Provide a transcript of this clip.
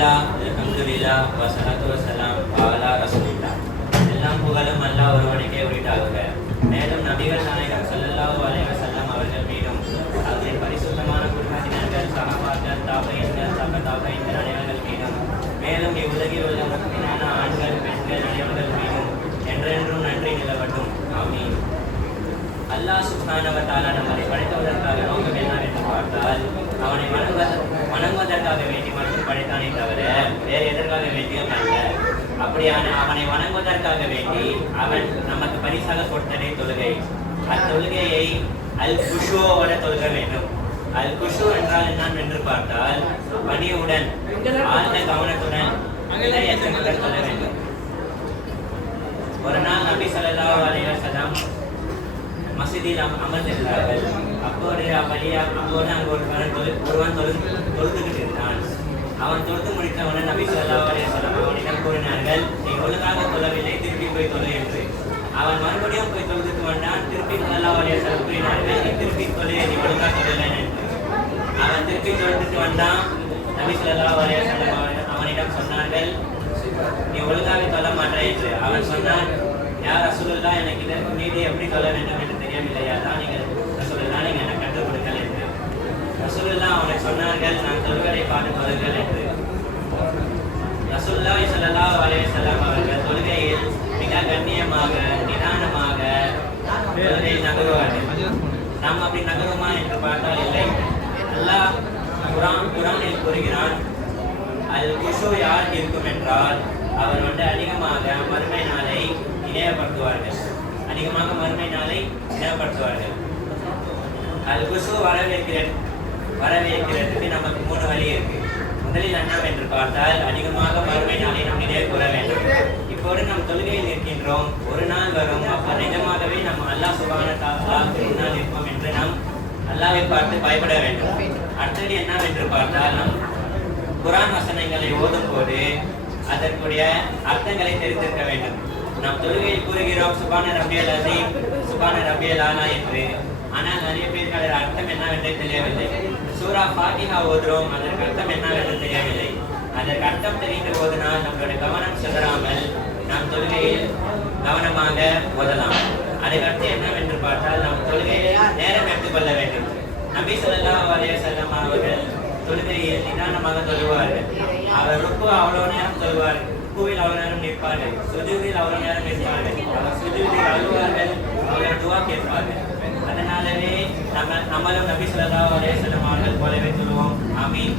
பிஸ்மில்லாஹ், அல்ஹம்துலில்லாஹ், வஸ்ஸலாத்து வஸ்ஸலாம் அலா ரசூலில்லாஹ். எல்லாம் புகழும் அல்லாஹ் ஒருவனுக்கே உரித்தாகுக. மேலும் நபிகள் நாயகம் ஸல்லல்லாஹு அலைஹி வஸல்லம் அவர்கள் மீதும் அவர்களின் பரிசுத்தமான குடும்பத்தினர்கள், சஹாபாக்கள், தாபீன்கள், தாபீன்கள் அனைவர்கள் மீதும், மேலும் இவ்வுலகில் உள்ள முஃமினான ஆண்கள், பெண்கள் அனைவர்கள் மீதும் என்றென்றும் நன்றி நிலவட்டும். ஆமீன். அல்லாஹ் சுப்ஹானஹு வ தஆலா நம்மை படைத்ததற்காக நோக்கம் என்னவென்று பார்த்தால், அவனை வணங்குவதற்காக வேண்டி மட்டும் படைத்தானே தவிர வேறு எதற்காக வேண்டியும் அல்ல. அப்படியான அவனை வணங்குவதற்காக வேண்டி அவன் நமக்கு பரிசாக கொடுத்ததே தொழுகை. அத்தொழுகையை அல் குஷுவோட தொழுக வேண்டும். அல் குஷு என்றால் என்னவென்று பார்த்தால், பணியுடன், ஆழ்ந்த கவனத்துடன், இதயத்துடன் சொல்ல வேண்டும். ஒரு நாள் நபி ஸல்லல்லாஹு அலைஹி வஸல்லம் மசீதில் அமர்ந்திருந்தார்கள். அப்போது அங்கு ஒருவன் தொழுதுகிட்டு இருந்தான். அவன் தொழுது முடித்தவுடன் நபி ஸல்லல்லாஹு அலைஹி வஸல்லம் அவனிடம் கூறினார்கள், நீ ஒழுங்காக தொழவில்லை, திருப்பி போய் தொழு என்று. அவன் மறுபடியும் போய் தொழுதுட்டு வந்தான். திருப்பி ஸல்லல்லாஹு அலைஹி வஸல்லம் கூறினார்கள், நீ திருப்பி தொழு, நீ ஒழுங்காக தொழலை என்று. அவன் திருப்பி தொழுதுட்டு வந்தான். நபி ஸல்லல்லாஹு அலைஹி வஸல்லம் அவனிடம் சொன்னார்கள், நீ ஒழுங்காக தொழ மாட்டாய் என்று. அவன் சொன்னான், யார் ரசூலுல்லாஹ், எனக்கு இதற்கு மீது எப்படி சொல்ல வேண்டும் என்று தெரியவில்லையா, தான் நீங்கள் ரசூலுல்லாஹ் நீங்கள் எனக்கு கற்றுக் கொடுங்கள் என்று. ரசூலுல்லாஹ் அவனை சொன்னார்கள், நான் தொழுவதை பார்த்து தொழுங்கள் என்று. ரசூலுல்லாஹி ஸல்லல்லாஹு அலைஹி வஸல்லம் அவர்கள் தொழுகையில் மிக கண்ணியமாக, நிதானமாக தொழுகை நகருவார்கள். நாம் அப்படி நகருமா என்று பார்த்தால் இல்லை. அல்லாஹ் குர்ஆனில் கூறுகிறான், அல் குஷு யார் இருக்கும் என்றால் அவர் அதிகமாக மறுமை நாளை இணையப்படுத்துவார்கள். அதிகமாக மறுமை நாளை இணையப்படுத்துவார்கள். அல் குஷு வரவேற்கிறதுக்கு நமக்கு 3 வழி இருக்கு. முதலில் என்னவென்று பார்த்தால், அதிகமாக மறுமை நாளை நாம் நினைவு கூற வேண்டும். இப்போது நாம் தொழுகையில் இருக்கின்றோம். ஒரு நாள் வரும், அப்ப நிஜமாகவே நம்ம அல்லாஹ் சுப்ஹானஹு வ தஆலாவுக்கு முன்னால் இருப்போம் என்று நாம் அல்லாஹ்வை பார்த்து பயப்பட வேண்டும். அடுத்தது என்னவென்று பார்த்தால், நாம் குர்ஆன் வசனங்களை ஓதும் போது அதற்குரிய அர்த்தங்களை தெரிந்திருக்க வேண்டும். நாம் தொழுகையில் கூறுகிறோம் சுபான ரப்பியல் அஸீம், சுபான ரப்பியல் ஆலா என்று. ஆனால் நிறைய பேருக்கு அதன் அர்த்தம் என்னவென்று தெரியவில்லை. சூரா ஃபாத்திஹா ஓதுறோம், அதற்கு அர்த்தம் என்னவென்று தெரியவில்லை. அதற்கு அர்த்தம் தெரிந்து ஓதினால் நம்மளுடைய கவனம் சிதறாமல் நாம் தொழுகையில் கவனமாக ஓதலாம். அதுக்கடுத்து என்னவென்று பார்த்தால், நாம் தொழுகையில் நேரம் எடுத்துக்கொள்ள வேண்டும். நபி ஸல்லல்லாஹு அலைஹி வஸல்லம் அவர்கள் தொழுகையில் நிதானமாக தொழுவார்கள். அவர் ருக்கு அவ்வளவு நேரம் தொழுவார்கள், ருக்குவில் அவ்வளவு நேரம் நிற்பார்கள், சுஜூதில் அவ்வளவு நேரம் நிற்பார்கள், அவர் சுஜூதில் அழுவார்கள், அவர் துஆ கேட்பார்கள். அதனாலவே நம்மளும் நபி ஸல்லல்லாஹு அலைஹி வஸல்லம் அவர்கள் போலவே தொழுவோம். ஆமீன்.